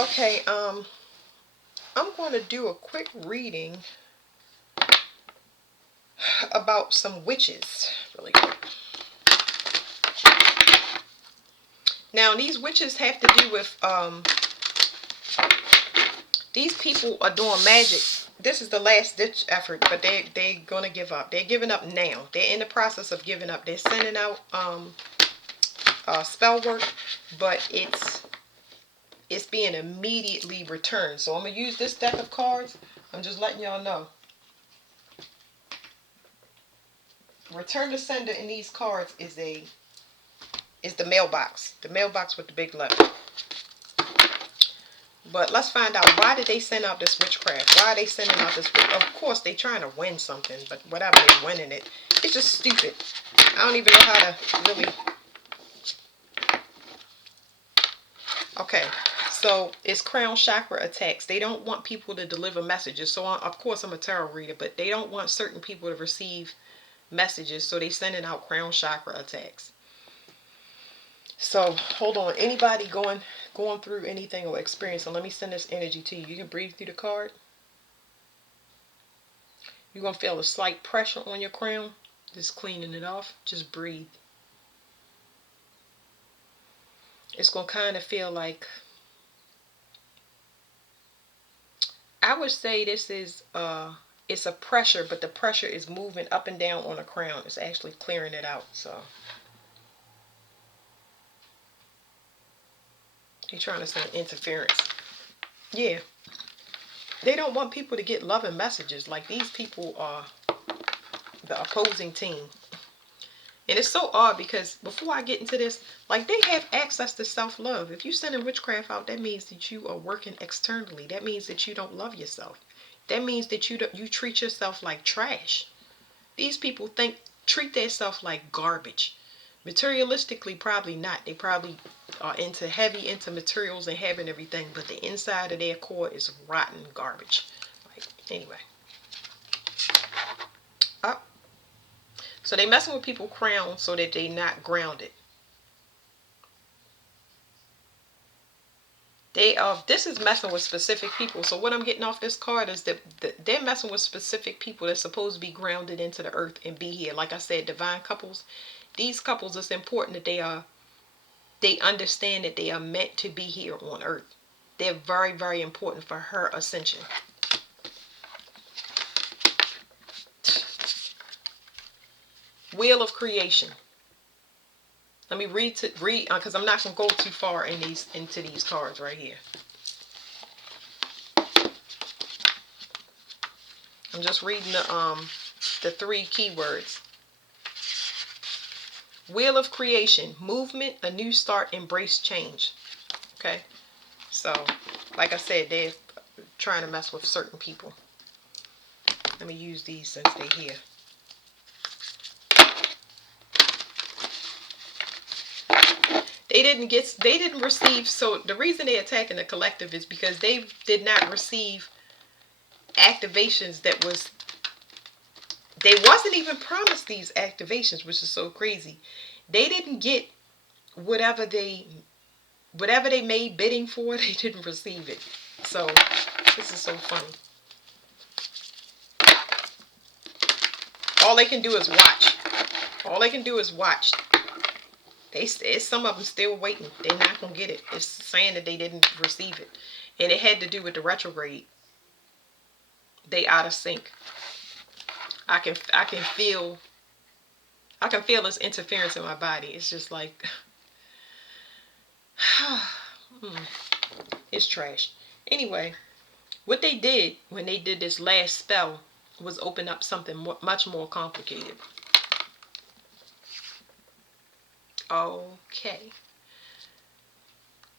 Okay, I'm going to do a quick reading about some witches, really quick. Now, these witches have to do with, these people are doing magic. This is the last ditch effort, but they're going to give up. They're giving up now. They're in the process of giving up. They're sending out spell work, but it's being immediately returned. So I'm going to use this deck of cards. I'm just letting y'all know. Return to sender in these cards is the mailbox. The mailbox with the big letter. But let's find out, why did they send out this witchcraft? Why are they sending out this? Of course, they're trying to win something, but whatever, they're winning it. It's just stupid. I don't even know how to really. Okay, so it's crown chakra attacks. They don't want people to deliver messages. So, of course, I'm a tarot reader, but they don't want certain people to receive messages. So they're sending out crown chakra attacks. So hold on. Anybody going through anything or experiencing? Let me send this energy to you. You can breathe through the card. You're going to feel a slight pressure on your crown. Just cleaning it off. Just breathe. It's going to kind of feel like, I would say this is, it's a pressure, but the pressure is moving up and down on the crown. It's actually clearing it out. So you're trying to send interference. Yeah. They don't want people to get loving messages. Like, these people are the opposing team. And it's so odd because before I get into this, like, they have access to self-love. If you're sending witchcraft out, that means that you are working externally. That means that you don't love yourself. That means that you treat yourself like trash. These people treat themselves like garbage. Materialistically, probably not. They probably are heavy into materials and having everything, but the inside of their core is rotten garbage. Like, anyway. Up. So they messing with people's crowns so that they not grounded. This is messing with specific people. So what I'm getting off this card is that they're messing with specific people that's supposed to be grounded into the earth and be here. Like I said, divine couples. These couples, it's important that they understand that they are meant to be here on earth. They're very, very important for her ascension. Wheel of creation. Let me read because I'm not going to go too far into these cards right here. I'm just reading the 3 keywords. Wheel of creation, movement, a new start, embrace change. Okay, so like I said, they're trying to mess with certain people. Let me use these since they're here. They didn't receive. So the reason they're attacking the collective is because they did not receive activations they wasn't even promised these activations, which is so crazy. They didn't get whatever they made bidding for. They didn't receive it. So this is so funny. All they can do is watch. All they can do is watch. Some of them still waiting. They're not gonna get it. It's saying that they didn't receive it, and it had to do with the retrograde. They out of sync. I can feel this interference in my body. It's just like it's trash. Anyway, what they did when they did this last spell was open up something much more complicated. Okay.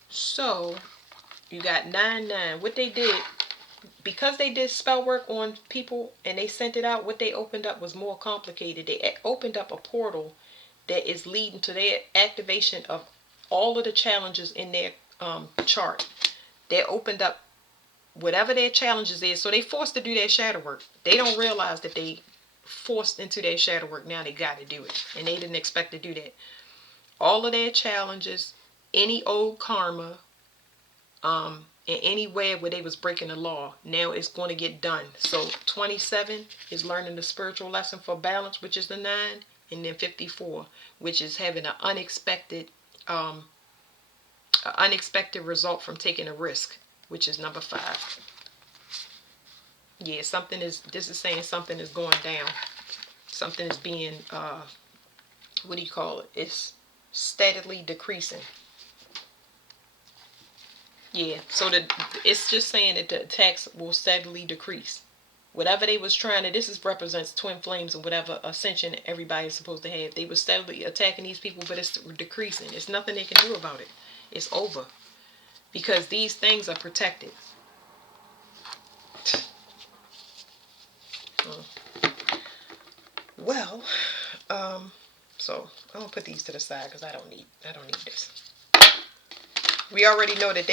So you got 9-9. What they did, because they did spell work on people and they sent it out, what they opened up was more complicated. They opened up a portal that is leading to their activation of all of the challenges in their chart. They opened up whatever their challenges is. So they forced to do their shadow work. They don't realize that they forced into their shadow work. Now they got to do it. And they didn't expect to do that. All of their challenges, any old karma, And anywhere where they was breaking the law, now it's going to get done. So 27 is learning the spiritual lesson for balance, which is the 9. And then 54, which is having an unexpected result from taking a risk, which is number 5. Yeah, this is saying something is going down. Something is being, what do you call it? It's steadily decreasing. Yeah, so it's just saying that the attacks will steadily decrease. Whatever they was trying to, represents twin flames and whatever ascension everybody is supposed to have. They were steadily attacking these people, but it's decreasing. There's nothing they can do about it. It's over. Because these things are protected. Well, so I'm gonna put these to the side because I don't need this. We already know that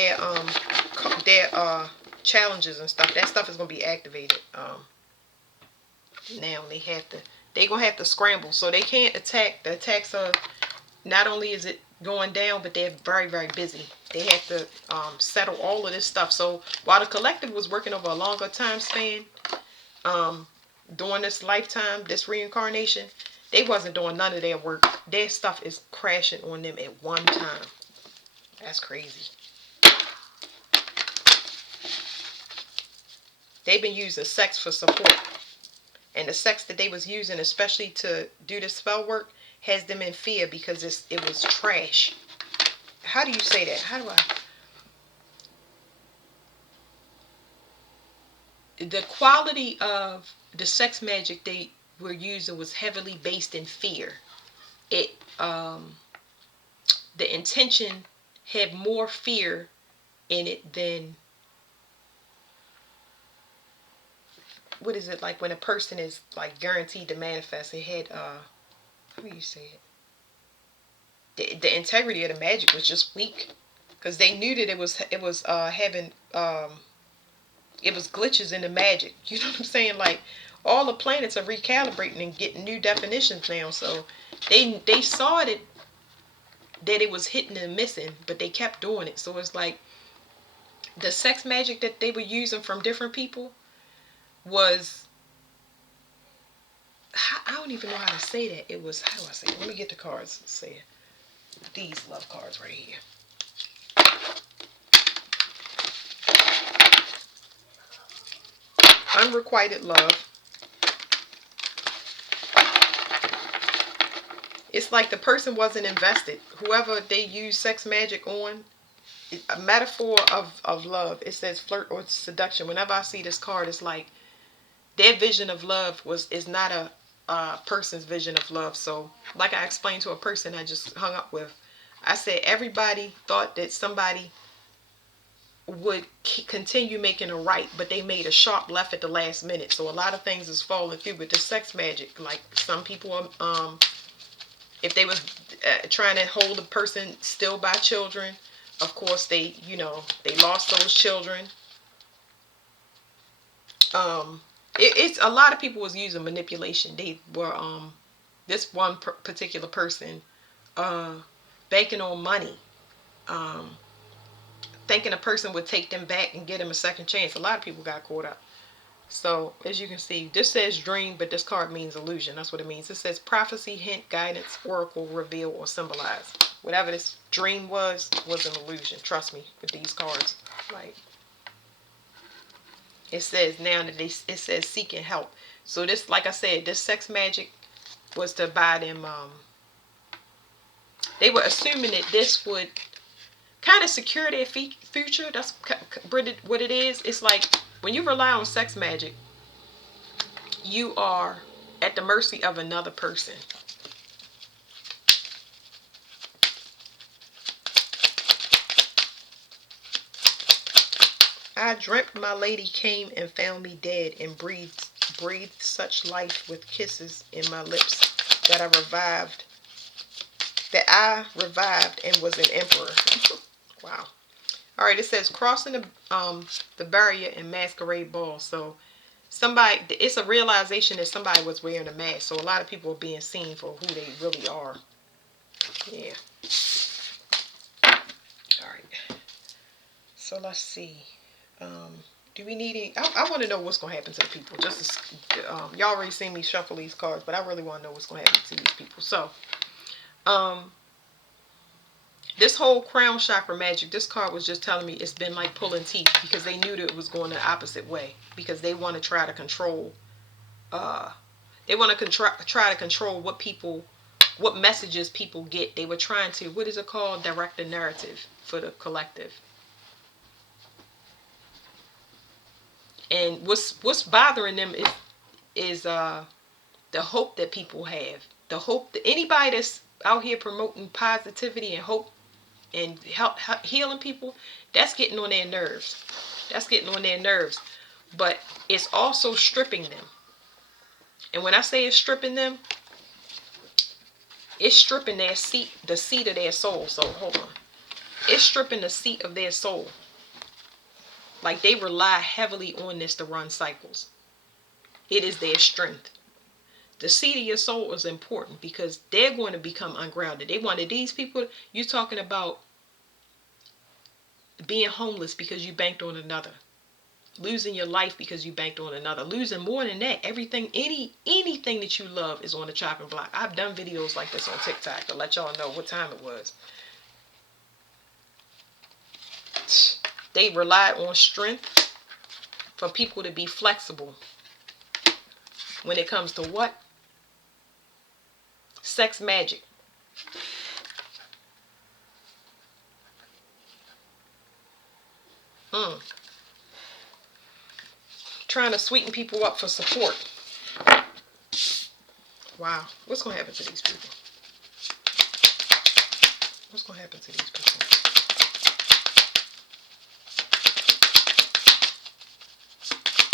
there are challenges and stuff. That stuff is gonna be activated. Now they're gonna have to scramble, so they can't attack. The attacks are, not only is it going down, but they're very, very busy. They have to settle all of this stuff. So while the collective was working over a longer time span, during this lifetime, this reincarnation, they wasn't doing none of their work. Their stuff is crashing on them at one time. That's crazy. They've been using sex for support. And the sex that they was using, especially to do the spell work, has them in fear because it was trash. How do you say that? How do I? The quality of the sex magic they were using was heavily based in fear. The intention had more fear in it than, what is it, like when a person is like guaranteed to manifest. It had how do you say it? The integrity of the magic was just weak because they knew that it was having it was glitches in the magic. You know what I'm saying? Like all the planets are recalibrating and getting new definitions now. So they saw that it was hitting and missing, but they kept doing it. So it's like the sex magic that they were using from different people was, I don't even know how to say that. It was, how do I say it? Let me get the cards. Let's say it. These love cards right here. Unrequited love. It's like the person wasn't invested. Whoever they use sex magic on, a metaphor of love. It says flirt or seduction. Whenever I see this card, it's like their vision of love is not a person's vision of love. So like I explained to a person I just hung up with, I said everybody thought that somebody would continue making a right, but they made a sharp left at the last minute. So a lot of things is falling through with the sex magic. Like some people, if they was trying to hold a person still by children, of course they lost those children. It's a lot of people was using manipulation. They were this one particular person banking on money, thinking a person would take them back and get them a second chance. A lot of people got caught up. So as you can see, this says dream, but this card means illusion. That's what it means. It says prophecy, hint, guidance, oracle, reveal, or symbolize. Whatever this dream was an illusion. Trust me with these cards. Like it says now that it says seeking help. So this, like I said, this sex magic was to buy them. They were assuming that this would kind of secure their future. That's what it is. It's like when you rely on sex magic, you are at the mercy of another person. I dreamt my lady came and found me dead and breathed such life with kisses in my lips that I revived and was an emperor. Wow. All right, it says crossing the barrier in masquerade ball. So it's a realization that somebody was wearing a mask. So a lot of people are being seen for who they really are. Yeah. All right. So let's see. Do we need any? I want to know what's going to happen to the people. Y'all already seen me shuffle these cards, but I really want to know what's going to happen to these people. So, this whole crown chakra magic, this card was just telling me it's been like pulling teeth because they knew that it was going the opposite way because they want to try to control. They want to try to control what messages people get. They were trying to, what is it called? Direct the narrative for the collective. And what's bothering them is the hope that people have. The hope that anybody that's out here promoting positivity and hope and healing people, that's getting on their nerves. That's getting on their nerves. But it's also stripping them. And when I say it's stripping them, it's stripping their seat, the seat of their soul. So hold on. It's stripping the seat of their soul. Like they rely heavily on this to run cycles. It is their strength. The seat of your soul is important because they're going to become ungrounded. They wanted these people, you're talking about being homeless because you banked on another. Losing your life because you banked on another. Losing more than that. Everything, anything that you love is on the chopping block. I've done videos like this on TikTok to let y'all know what time it was. They rely on strength for people to be flexible. When it comes to what? Sex magic. Trying to sweeten people up for support. Wow. What's going to happen to these people? What's going to happen to these people?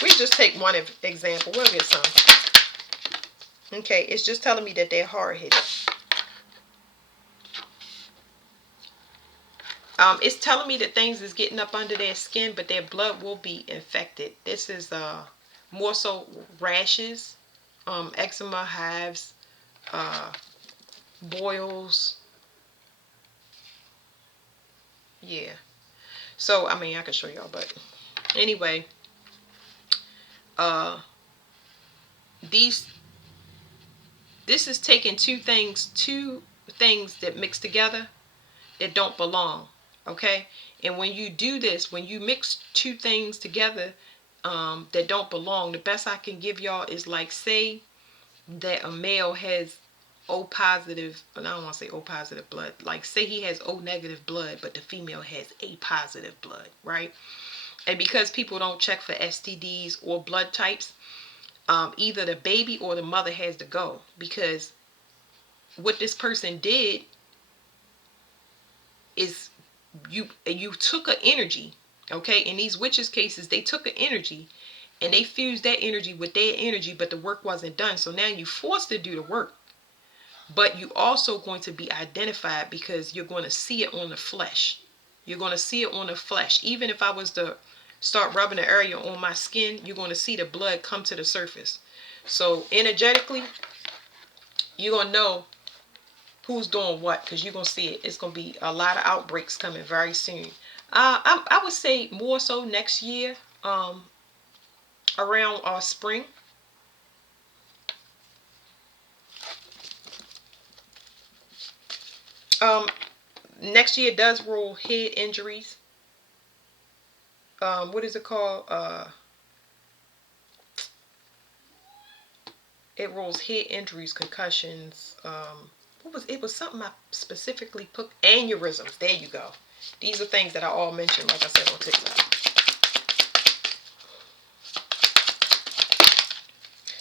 We just take one example. We'll get some. Okay, it's just telling me that they're hard-headed. It's telling me that things is getting up under their skin, but their blood will be infected. This is more so rashes, eczema, hives, boils. Yeah. So, I mean, I can show y'all, but anyway, this is taking two things that mix together that don't belong. Okay, and when you do this, when you mix two things together that don't belong, the best I can give y'all is like, say that a male has O positive, and I don't want to say O positive blood, like say he has O negative blood, but the female has A positive blood, right? And because people don't check for STDs or blood types, either the baby or the mother has to go, because what this person did is you took an energy. Okay, in these witches cases, they took an energy and they fused that energy with their energy, but the work wasn't done. So now you forced to do the work, but you also going to be identified because you're going to see it on the flesh. You're going to see it on the flesh. Even if I was to start rubbing the area on my skin, you're going to see the blood come to the surface. So energetically, you're going to know who's doing what, because you're going to see it. It's going to be a lot of outbreaks coming very soon. I would say more so next year, around spring. Next year does roll head injuries. What is it called? It rolls head injuries, concussions. It was something I specifically put. Aneurysms. There you go. These are things that I all mentioned, like I said, on TikTok.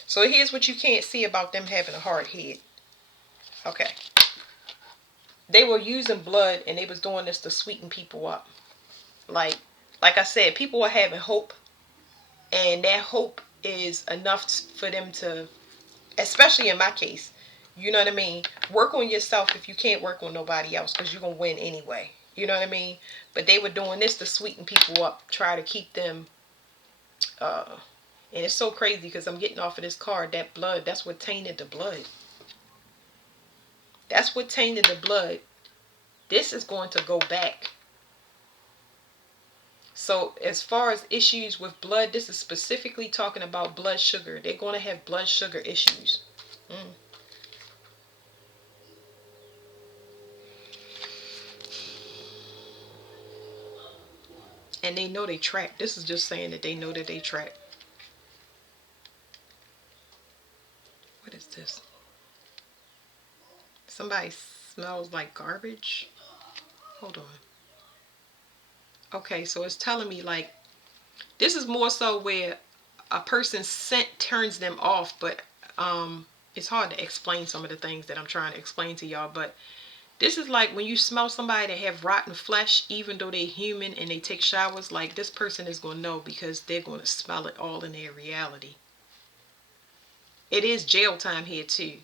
So here's what you can't see about them having a hard head. Okay. They were using blood and they was doing this to sweeten people up. Like I said, people are having hope, and that hope is enough for them to, especially in my case, you know what I mean, work on yourself if you can't work on nobody else, because you're going to win anyway. You know what I mean? But they were doing this to sweeten people up, try to keep them, and it's so crazy because I'm getting off of this card, that blood, that's what tainted the blood. That's what tainted the blood. This is going to go back So as far as issues with blood, this is specifically talking about blood sugar. They're going to have blood sugar issues. And they know they track. This is just saying that they know that they track. What is this? Somebody smells like garbage. Hold on. Okay, so it's telling me like this is more so where a person's scent turns them off, but it's hard to explain some of the things that I'm trying to explain to y'all. But this is like when you smell somebody that have rotten flesh, even though they're human and they take showers, like this person is going to know because they're going to smell it all in their reality. It is jail time here too.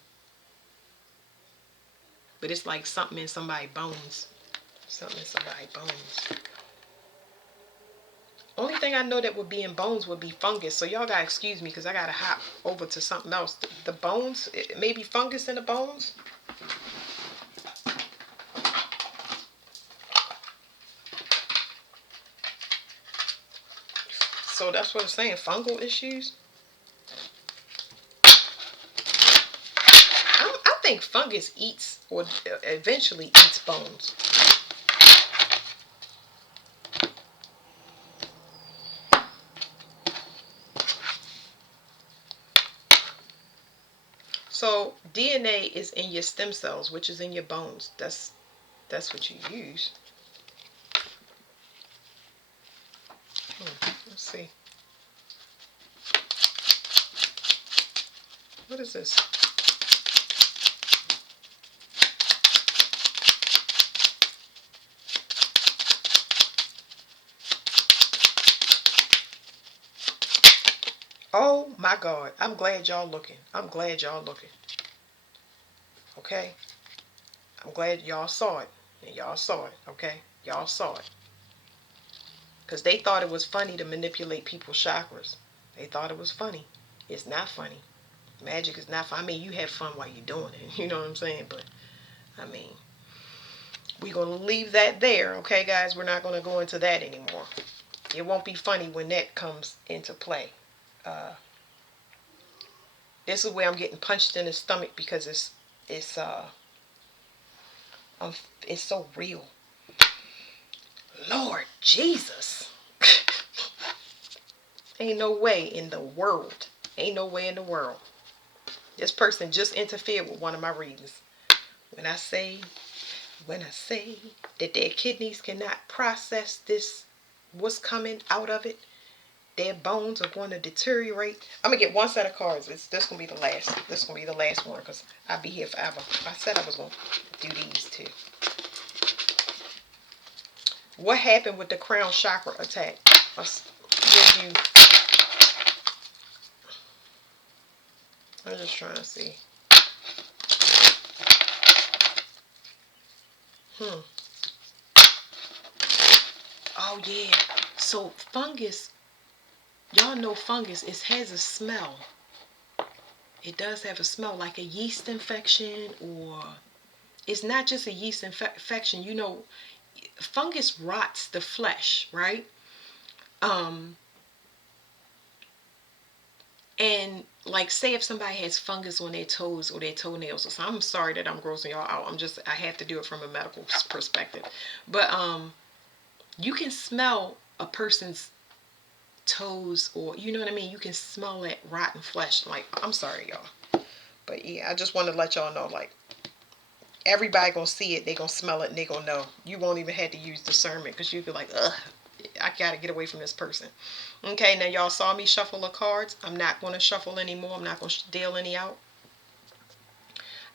But it's like something in somebody's bones. Something in somebody's bones. Only thing I know that would be in bones would be fungus. So y'all gotta excuse me because I gotta hop over to something else. The bones, it may be fungus in the bones. So that's what I'm saying, fungal issues. I think fungus eats or eventually eats bones. So DNA is in your stem cells, which is in your bones. That's what you use. Let's see. What is this? Oh my God. I'm glad y'all looking. I'm glad y'all looking. Okay? I'm glad y'all saw it. And y'all saw it. Okay? Y'all saw it. Because they thought it was funny to manipulate people's chakras. They thought it was funny. It's not funny. Magic is not fun. I mean, you have fun while you're doing it. You know what I'm saying? But, I mean, we're going to leave that there. Okay, guys? We're not going to go into that anymore. It won't be funny when that comes into play. This is where I'm getting punched in the stomach because it's so real. Lord Jesus. Ain't no way in the world. Ain't no way in the world. This person just interfered with one of my readings. When I say that their kidneys cannot process this, what's coming out of it, their bones are going to deteriorate. I'm going to get one set of cards. This going to be the last. This going to be the last one because I'll be here forever. I said I was going to do these too. What happened with the crown chakra attack? I'm just trying to see. Oh yeah. So fungus, y'all know fungus, it has a smell. It does have a smell like a yeast infection, or it's not just a yeast infection. You know, fungus rots the flesh, right? And like say if somebody has fungus on their toes or their toenails or something. I'm sorry that I'm grossing y'all out. I have to do it from a medical perspective. But you can smell a person's toes, or you know what I mean, you can smell that rotten flesh. Like, I'm sorry y'all, but yeah, I just want to let y'all know, like, everybody gonna see it, they gonna smell it, and they gonna know. You won't even have to use discernment because you be like, ugh, I gotta get away from this person. Okay, now y'all saw me shuffle the cards. I'm not going to shuffle anymore. I'm not going to deal any out.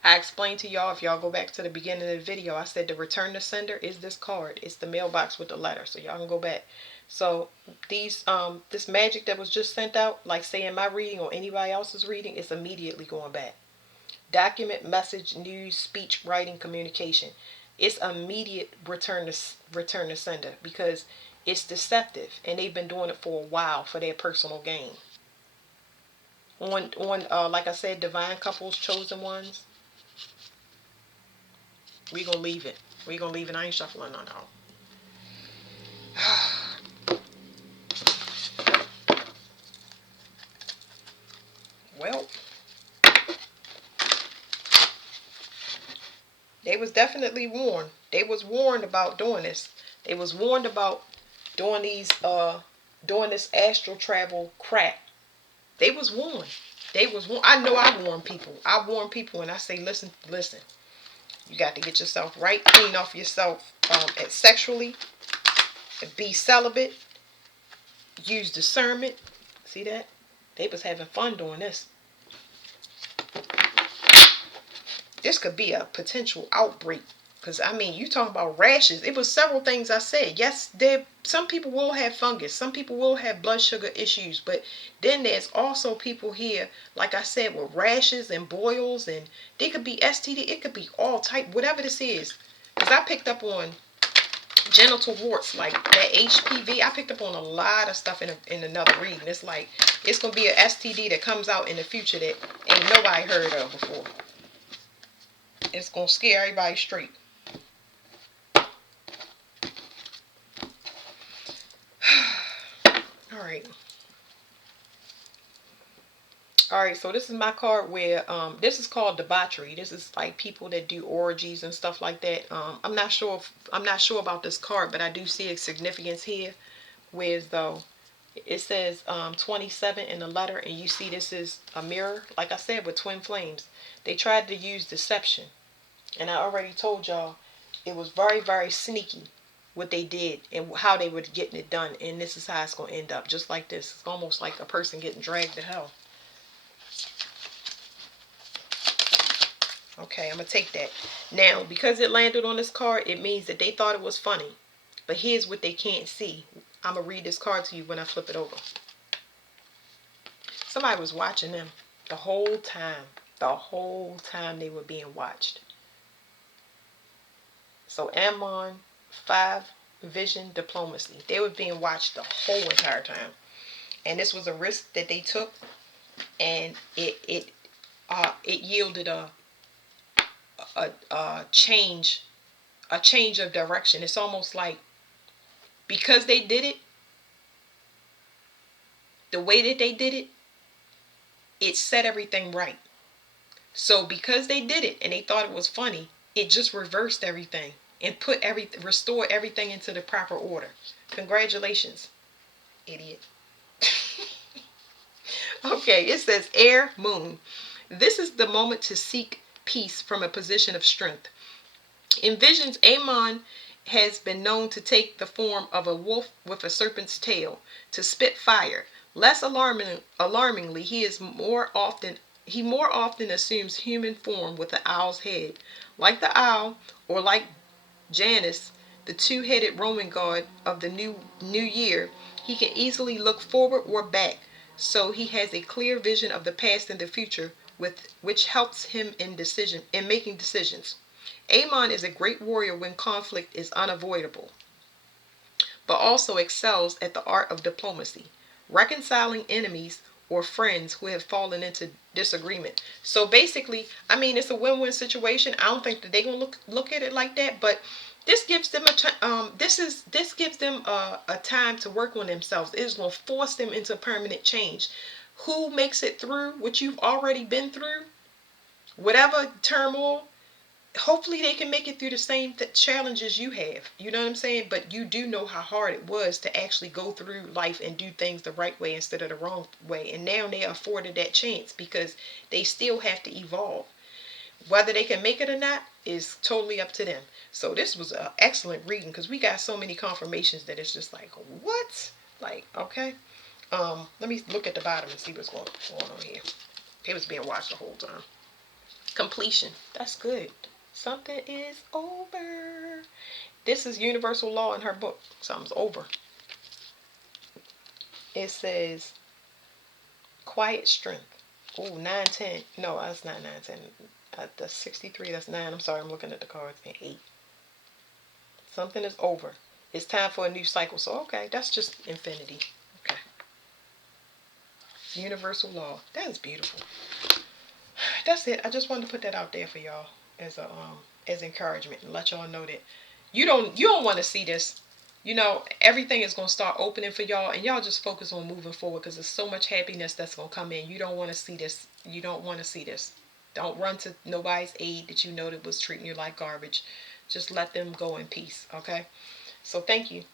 I explained to y'all, if y'all go back to the beginning of the video, I said the return to sender is this card. It's the mailbox with the letter. So y'all can go back. So these this magic that was just sent out, like say in my reading or anybody else's reading, it's immediately going back. Document, message, news, speech, writing, communication. It's immediate return to sender because it's deceptive and they've been doing it for a while for their personal gain. On like I said, divine couples, chosen ones. We gonna leave it. We gonna leave it. I ain't shuffling none out. They was definitely warned. They was warned about doing this. They was warned about doing doing this astral travel crap. They was warned. They was warned. I know I warn people. I warn people and I say, listen, listen. You got to get yourself right, clean off yourself sexually, be celibate, use discernment. See that? They was having fun doing this. This could be a potential outbreak. Because, I mean, you talking about rashes. It was several things I said. Yes, some people will have fungus. Some people will have blood sugar issues. But then there's also people here, like I said, with rashes and boils. And they could be STD. It could be all type, whatever this is. Because I picked up on genital warts, like that HPV. I picked up on a lot of stuff in another reading. It's like, it's going to be an STD that comes out in the future that ain't nobody heard of before. It's going to scare everybody straight. All right, so this is my card where this is called debauchery. This is like people that do orgies and stuff like that. I'm not sure about this card, but I do see a significance here, whereas though it says 27 in the letter, and you see this is a mirror, like I said, with twin flames. They tried to use deception, and I already told y'all it was very, very sneaky what they did and how they were getting it done, and this is how it's going to end up, just like this. It's almost like a person getting dragged to hell. Okay, I'm going to take that. Now, because it landed on this card, it means that they thought it was funny. But here's what they can't see. I'm going to read this card to you when I flip it over. Somebody was watching them the whole time. The whole time they were being watched. So, Amon 5, Vision, Diplomacy. They were being watched the whole entire time. And this was a risk that they took. And it yielded a change of direction. It's almost like because they did it the way that they did it, it set everything right. So because they did it and they thought it was funny, it just reversed everything and restored everything into the proper order. Congratulations, idiot. Okay, it says air, moon. This is the moment to seek peace from a position of strength. In visions, Amon has been known to take the form of a wolf with a serpent's tail, to spit fire. Less alarmingly, he more often assumes human form with the owl's head. Like the owl, or like Janus, the two-headed Roman god of the new year, he can easily look forward or back, so he has a clear vision of the past and the future, which helps him in making decisions. Amon is a great warrior when conflict is unavoidable, but also excels at the art of diplomacy, reconciling enemies or friends who have fallen into disagreement. So basically, I mean, it's a win-win situation. I don't think that they're gonna look at it like that, but this gives them this gives them a time to work on themselves. It is gonna force them into permanent change. Who makes it through what you've already been through, whatever turmoil? Hopefully they can make it through the same challenges you have. You know what I'm saying? But you do know how hard it was to actually go through life and do things the right way instead of the wrong way. And now they are afforded that chance because they still have to evolve. Whether they can make it or not is totally up to them. So this was an excellent reading because we got so many confirmations that it's just like, what? Like, okay. Let me look at the bottom and see what's going on here. It was being watched the whole time. Completion. That's good. Something is over. This is universal law in her book. Something's over. It says quiet strength. Oh, 910. No, that's not 910. That's 63. That's 9. I'm sorry. I'm looking at the cards. And 8. Something is over. It's time for a new cycle. So, okay. That's just infinity. Okay. Universal law. That is beautiful. That's it. I just wanted to put that out there for y'all as encouragement and let y'all know that you don't want to see this. You know, everything is going to start opening for y'all, and y'all just focus on moving forward because there's so much happiness that's going to come in. You don't want to see this. You don't want to see this. Don't run to nobody's aid that you know that was treating you like garbage. Just let them go in peace, okay? So thank you